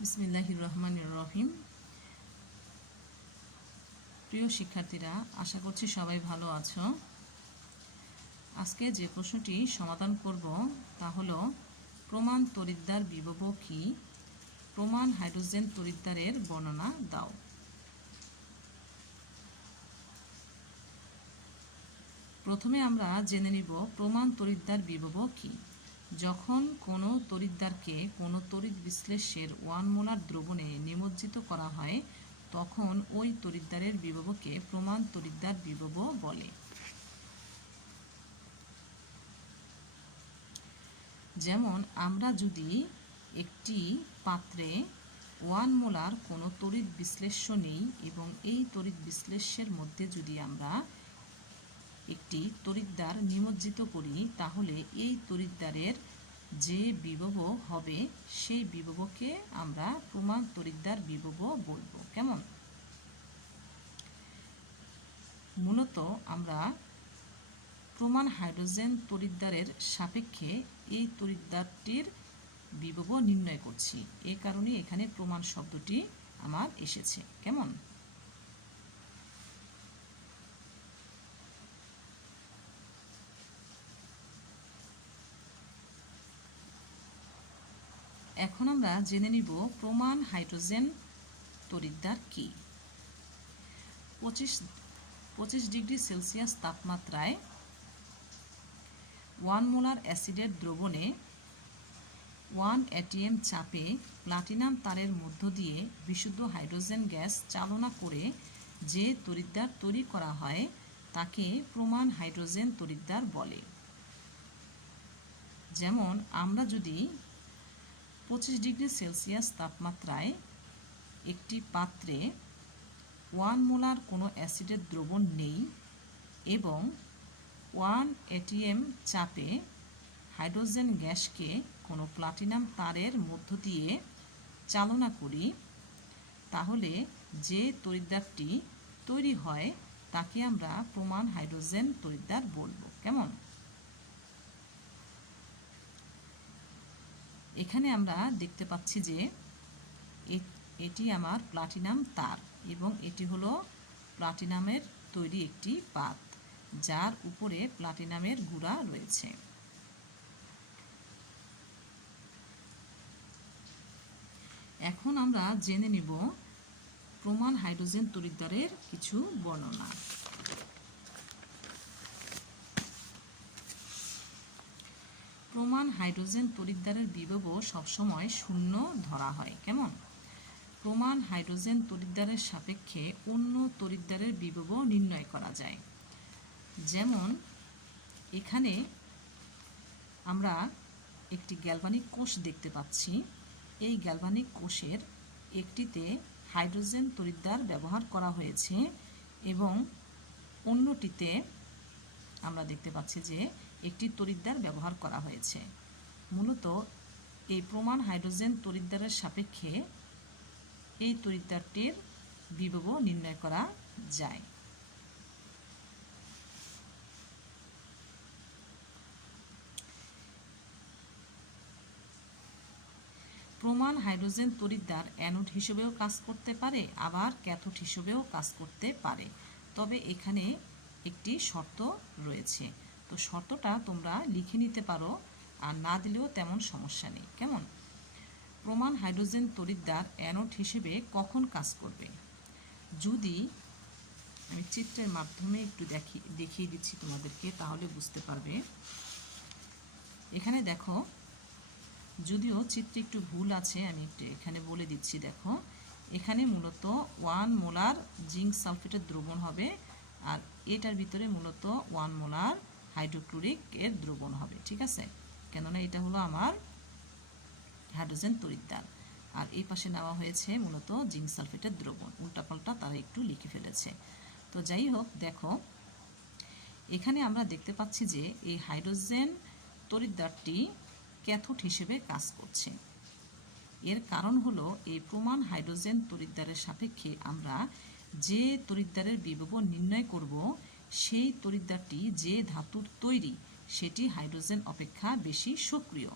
বিসমিল্লাহির রহমান রহিম প্রিয় শিক্ষার্থীরা, আশা করছি সবাই ভালো আছো। আজকে যে প্রশ্নটি সমাধান করব তা হলো, প্রমাণ তরিদ্দার বিভব কি? প্রমাণ হাইড্রোজেন তরিদ্দারের বর্ণনা দাও। প্রথমে আমরা জেনে নিব, প্রমাণ তরিদ্দার বিভব কি? যখন কোনো তরিদ্দারকে কোনো তড়িৎ বিশ্লেষের ওয়ান মোলার দ্রবণে নিমজ্জিত করা হয়, তখন ওই তরিদ্দারের বিভবকে প্রমাণ তরিদ্দার বিভব বলে। যেমন, আমরা যদি একটি পাত্রে ওয়ান মোলার কোনো তড়িৎ বিশ্লেষ্য নেই এবং এই তড়িৎ বিশ্লেষ্যের মধ্যে যদি আমরা একটি তড়িৎদ্বার নিমজ্জিত করি, তাহলে এই তড়িৎদ্বারের যে বিভব হবে, সেই বিভবকে আমরা প্রমাণ তড়িৎদ্বার বিভব বলব। কেমন? মূলত আমরা প্রমাণ হাইড্রোজেন তড়িৎদ্বারের সাপেক্ষে এই তড়িৎদ্বারটির বিভব নির্ণয় করছি। এ কারণে এখানে প্রমাণ শব্দটি আমার এসেছে। কেমন? এখন আমরা জেনে নিব প্রমাণ হাইড্রোজেন তড়িৎদ্বার কি। পঁচিশ পঁচিশ ডিগ্রি সেলসিয়াস তাপমাত্রায় ওয়ান মোলার অ্যাসিডের দ্রবণে ওয়ান এটিএম চাপে প্লাটিনাম তারের মধ্য দিয়ে বিশুদ্ধ হাইড্রোজেন গ্যাস চালনা করে যে তড়িৎদ্বার তৈরি করা হয় তাকে প্রমাণ হাইড্রোজেন তড়িৎদ্বার বলে। যেমন আমরা যদি পঁচিশ ডিগ্রি সেলসিয়াস তাপমাত্রায় একটি পাত্রে ওয়ান মোলার কোনো অ্যাসিডের দ্রবণ নেই এবং ওয়ান এটিএম চাপে হাইড্রোজেন গ্যাসকে কোনো প্লাটিনাম তারের মধ্য দিয়ে চালনা করি, তাহলে যে তড়িৎদ্বারটি তৈরি হয় তাকে আমরা প্রমাণ হাইড্রোজেন তড়িৎদ্বার বলব। কেমন? এখানে আমরা দেখতে পাচ্ছি যে এটি আমার প্লাটিনাম তার এবং এটি হলো প্লাটিনামের তৈরি একটি পাত, যার উপরে প্লাটিনামের গুড়া রয়েছে। এখন আমরা জেনে নিব প্রমাণ হাইড্রোজেন তড়িৎদ্বারের কিছু বর্ণনা। প্রমাণ হাইড্রোজেন তড়িৎদ্বারের বিভব সবসময় শূন্য ধরা হয়। কেমন? প্রমাণ হাইড্রোজেন তড়িৎদ্বারের সাপেক্ষে অন্য তড়িৎদ্বারের বিভব নির্ণয় করা যায়। যেমন, এখানে আমরা একটি গ্যালভানিক কোষ দেখতে পাচ্ছি। এই গ্যালভানিক কোষের একটিতে হাইড্রোজেন তড়িৎদ্বার ব্যবহার করা হয়েছে এবং অন্যটিতে আমরা দেখতে পাচ্ছি যে একটি তড়িৎদ্বার ব্যবহার করা হয়েছে। মূলত এই প্রমাণ হাইড্রোজেন তড়িৎদ্বারের সাপেক্ষে এই তড়িৎদ্বারটির বিভব নির্ণয় করা যায়। প্রমাণ হাইড্রোজেন তড়িৎদ্বার অ্যানোড হিসেবেও কাজ করতে পারে, আবার ক্যাথোড হিসেবেও কাজ করতে পারে। তবে এখানে একটি শর্ত রয়েছে। তো শর্তটা তোমরা লিখে নিতে পারো, আর না দিলেও তেমন সমস্যা নেই। কেমন? প্রমাণ হাইড্রোজেন তড়িৎদ্বার অ্যানোড হিসেবে কখন কাজ করবে? যদি আমি চিত্রের মাধ্যমে একটু দেখি, দেখিয়ে দিচ্ছি তোমাদেরকে, তাহলে বুঝতে পারবে। এখানে দেখো, যদিও চিত্রে একটু ভুল আছে, আমি একটু এখানে বলে দিচ্ছি, দেখো। এখানে মূলত ওয়ান মোলার জিঙ্ক সালফেটের দ্রবণ হবে, আর এটার ভিতরে মূলত ওয়ান মোলার হাইড্রোক্লোরিক এর দ্রবণ হবে, ঠিক আছে? কেননা এটা হলো আমার হাইড্রোজেন তরিদ্দার আর এই পাশে নেওয়া হয়েছে মূলত জিঙ্ক সালফেটের দ্রবণ। উল্টাপাল্টা তারা একটু লিখে ফেলেছে। তো যাই হোক, দেখো, এখানে আমরা দেখতে পাচ্ছি যে এই হাইড্রোজেন তরিদ্দারটি ক্যাথোড হিসেবে কাজ করছে। এর কারণ হলো এই প্রমাণ হাইড্রোজেন তরিদ্দারের সাপেক্ষে আমরা যে তরিদ্দারের বিভব নির্ণয় করব সেই তরিদ্দারটি যে ধাতুর তৈরি, সেটি হাইড্রোজেন অপেক্ষা বেশি সক্রিয়।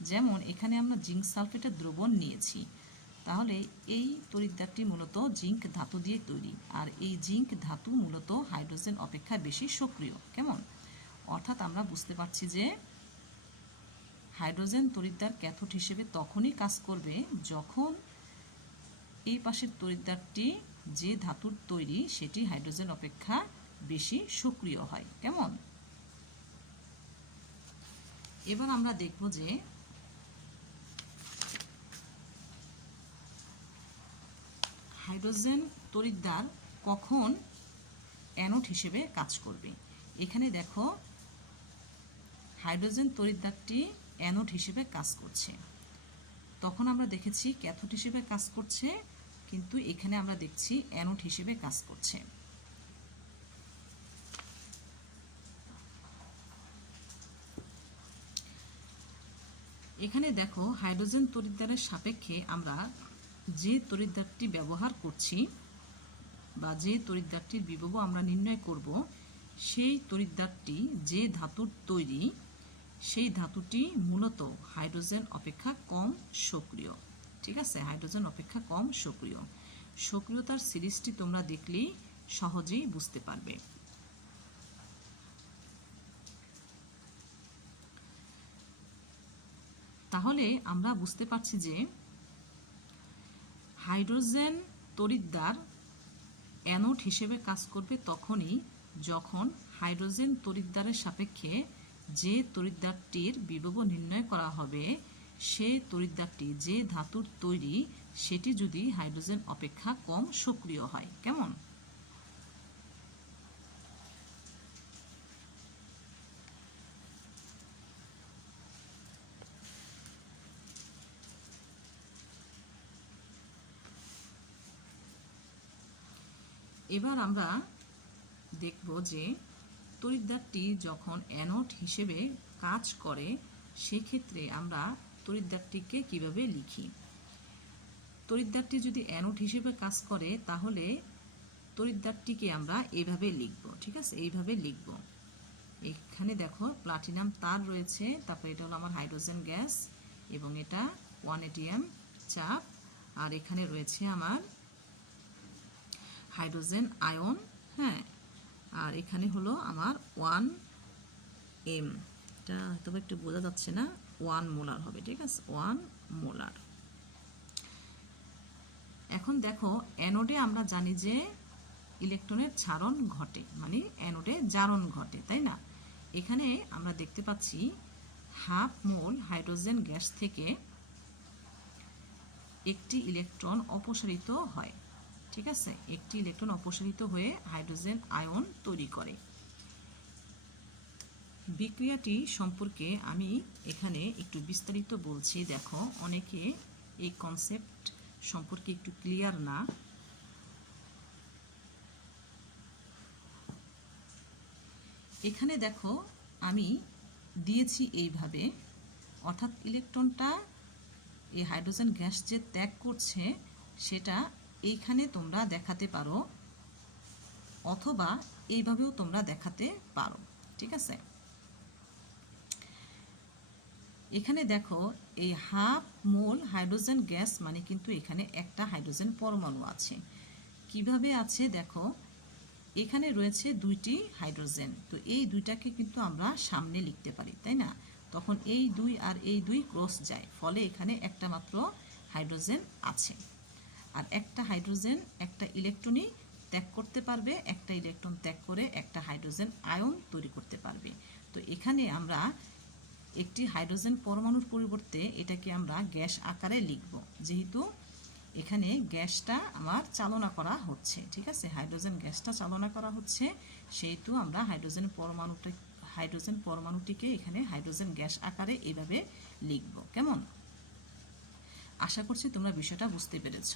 যেমন, এখানে আমরা জিঙ্ক সালফেটের দ্রবণ নিয়েছি। তাহলে এই তড়িৎদ্বারটি মূলত জিঙ্ক ধাতু দিয়ে তৈরি, আর এই জিঙ্ক ধাতু মূলত হাইড্রোজেন অপেক্ষা বেশি সক্রিয়। কেমন? অর্থাৎ আমরা বুঝতে পারছি যে হাইড্রোজেন তড়িৎদ্বার ক্যাথোড হিসেবে তখনই কাজ করবে যখন এই পাশের তড়িৎদ্বারটি যে ধাতুর তৈরি, সেটি হাইড্রোজেন অপেক্ষা বেশি সক্রিয় হয়। কেমন? এবার আমরা দেখব যে হাইড্রোজেন তড়িৎদ্বার কখন অ্যানোড হিসেবে কাজ করবে। এখানে দেখো হাইড্রোজেন তড়িৎদ্বারটি অ্যানোড হিসেবে কাজ করছে। তখন আমরা দেখেছি ক্যাথোড হিসেবে কাজ করছে, কিন্তু এখানে আমরা দেখছি অ্যানোড হিসেবে কাজ করছে। এখানে দেখো হাইড্রোজেন তড়িৎদ্বারের সাপেক্ষে আমরা যে তড়িৎদ্বারটি ব্যবহার করছি বা যে তড়িৎদ্বারটির বিভব আমরা নির্ণয় করব, সেই তড়িৎদ্বারটি যে ধাতুর তৈরি, সেই ধাতুটি মূলত হাইড্রোজেন অপেক্ষা কম সক্রিয়। ঠিক আছে? হাইড্রোজেন অপেক্ষা কম সক্রিয়। সক্রিয়তার সিরিজটি তোমরা দেখলেই সহজেই বুঝতে পারবে। তাহলে আমরা বুঝতে পারছি যে হাইড্রোজেন তড়িৎদ্বার অ্যানোড হিসেবে কাজ করবে তখনই যখন হাইড্রোজেন তড়িৎদ্বারের সাপেক্ষে যে তড়িৎদ্বারটির বিভব নির্ণয় করা হবে, সে তড়িৎদ্বারটি, যে ধাতুর তৈরি, সেটি যদি হাইড্রোজেন অপেক্ষা কম সক্রিয় হয়। কেমন? এবার আমরা দেখব যে তড়িৎদ্বারটি যখন অ্যানোড হিসেবে কাজ করে, সেক্ষেত্রে আমরা তড়িৎদ্বারটিকে কীভাবে লিখি? তড়িৎদ্বারটি যদি অ্যানোড হিসেবে কাজ করে, তাহলে তড়িৎদ্বারটিকে আমরা এইভাবে লিখব, ঠিক আছে? এইভাবে লিখব। এখানে দেখো প্লাটিনাম তার রয়েছে, তারপর এটা হলো আমার হাইড্রোজেন গ্যাস এবং এটা ওয়ান এটিএম চাপ, আর এখানে রয়েছে আমার হাইড্রোজেন আয়ন হ্যাঁ আর এখানে হলো আমার ওয়ান এম। এটা হয়তো একটু বোঝা যাচ্ছে না, ওয়ান মোলার হবে, ঠিক আছে? One molar. এখন দেখো, অ্যানোডে আমরা জানি যে ইলেকট্রনের ছাড়ন ঘটে মানে অ্যানোডে জারণ ঘটে, তাই না? এখানে আমরা দেখতে পাচ্ছি হাফ মোল হাইড্রোজেন গ্যাস থেকে একটি ইলেকট্রন অপসারিত হয়। ঠিক আছে? একটি ইলেকট্রন অপসারিত হয়ে হাইড্রোজেন আয়ন তৈরি করে। বিক্রিয়াটি সম্পর্কে আমি এখানে একটু বিস্তারিত বলছি। দেখো, অনেকে এই কনসেপ্ট সম্পর্কে একটু ক্লিয়ার না। এখানে দেখো, আমি দিয়েছি এইভাবে। অর্থাৎ ইলেকট্রনটা এই হাইড্রোজেন গ্যাস যে ত্যাগ করছে, সেটা এইখানে তোমরা দেখাতে পারো, অথবা এইভাবেও তোমরা দেখাতে পারো, ঠিক আছে? এখানে দেখো, এই হাফ মোল হাইড্রোজেন গ্যাস মানে কিন্তু এখানে একটা হাইড্রোজেন পরমাণু আছে। কীভাবে আছে দেখো, এখানে রয়েছে দুইটি হাইড্রোজেন, তো এই দুইটাকে কিন্তু আমরা সামনে লিখতে পারি, তাই না? তখন এই দুই আর এই দুই ক্রস যায়, ফলে এখানে একটা মাত্র হাইড্রোজেন আছে। আর একটা হাইড্রোজেন, একটা ইলেকট্রনই ত্যাগ করতে পারবে, একটা ইলেকট্রন ত্যাগ করে একটা হাইড্রোজেন আয়ন তৈরি করতে পারবে। তো এখানে আমরা একটি হাইড্রোজেন পরমাণুর পরিবর্তে এটাকে আমরা গ্যাস আকারে লিখব। যেহেতু এখানে গ্যাসটা আমার চালনা করা হচ্ছে, ঠিক আছে? হাইড্রোজেন গ্যাসটা চালনা করা হচ্ছে, সেহেতু আমরা হাইড্রোজেন পরমাণুটা, হাইড্রোজেন পরমাণুটিকে এখানে হাইড্রোজেন গ্যাস আকারে এভাবে লিখব। কেমন? আশা করছি তোমরা বিষয়টা বুঝতে পেরেছ।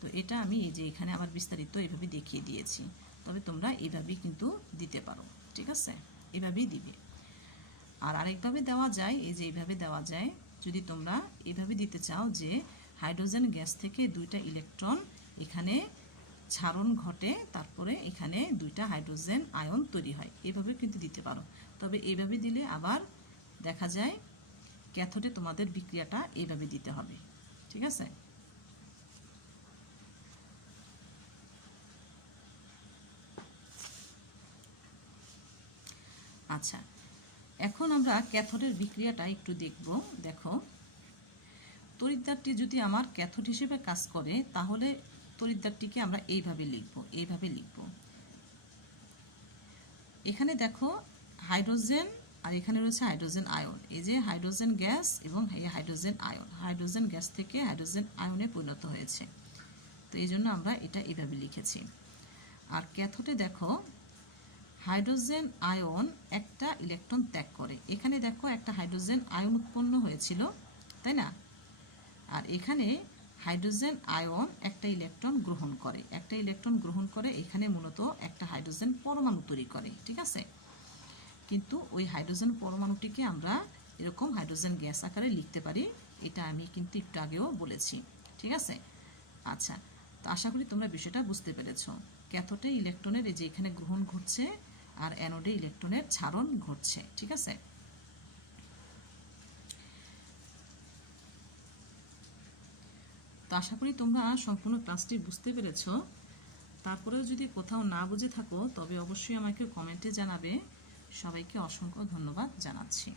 তো এটা আমি এই যে এখানে আবার বিস্তারিত এভাবে দেখিয়ে দিয়েছি। তবে তোমরা এভাবেই কিন্তু দিতে পারো, ঠিক আছে? এভাবেই দিবে। আর আরেকভাবে দেওয়া যায়, এই যে এইভাবে দেওয়া যায়, যদি তোমরা এভাবে দিতে চাও যে হাইড্রোজেন গ্যাস থেকে দুইটা ইলেকট্রন এখানে ছাড়ন ঘটে, তারপরে এখানে দুইটা হাইড্রোজেন আয়ন তৈরি হয় এভাবে কিন্তু দিতে পারো। তবে এইভাবে দিলে আবার দেখা যায় ক্যাথোডে তোমাদের বিক্রিয়াটা এইভাবে দিতে হবে, ঠিক আছে? আচ্ছা এখন আমরা ক্যাথোডের বিক্রিয়াটা একটু দেখব, দেখো। তড়িৎদ্বারটি যদি আমার ক্যাথোড হিসেবে কাজ করে, তাহলে তড়িৎদ্বারটিকে আমরা এইভাবে লিখব এইভাবে লিখব। এখানে দেখো হাইড্রোজেন, আর এখানে রয়েছে হাইড্রোজেন আয়ন। এই যে হাইড্রোজেন গ্যাস এবং এই হাইড্রোজেন আয়ন, হাইড্রোজেন গ্যাস থেকে হাইড্রোজেন আয়নে পরিণত হয়েছে। তো এই জন্য আমরা এটা এইভাবে লিখেছি। আর ক্যাথোডে দেখো হাইড্রোজেন আয়ন একটা ইলেকট্রন ত্যাগ করে। এখানে দেখো একটা হাইড্রোজেন আয়ন উৎপন্ন হয়েছিল, তাই না? আর এখানে হাইড্রোজেন আয়ন একটা ইলেকট্রন গ্রহণ করে। একটা ইলেকট্রন গ্রহণ করে এখানে মূলত একটা হাইড্রোজেন পরমাণু তৈরি করে, ঠিক আছে? কিন্তু ওই হাইড্রোজেন পরমাণুটিকে আমরা এরকম হাইড্রোজেন গ্যাস আকারে লিখতে পারি, এটা আমি কিন্তু একটু আগেও বলেছি, ঠিক আছে? আচ্ছা তো আশা করি তোমরা বিষয়টা বুঝতে পেরেছ। ক্যাথোডে ইলেকট্রনের এই যে এখানে গ্রহণ ঘটছে আর অ্যানোডে ইলেকট্রনের ছাড়ন ঘটছে, ঠিক আছে? তো আশা করি তোমরা সম্পূর্ণ ক্লাসটি বুঝতে পেরেছ। তারপরেও যদি কোথাও না বুঝে থাকো, তবে অবশ্যই আমাকে কমেন্টে জানাবে। সবাইকে অসংখ্য ধন্যবাদ জানাচ্ছি।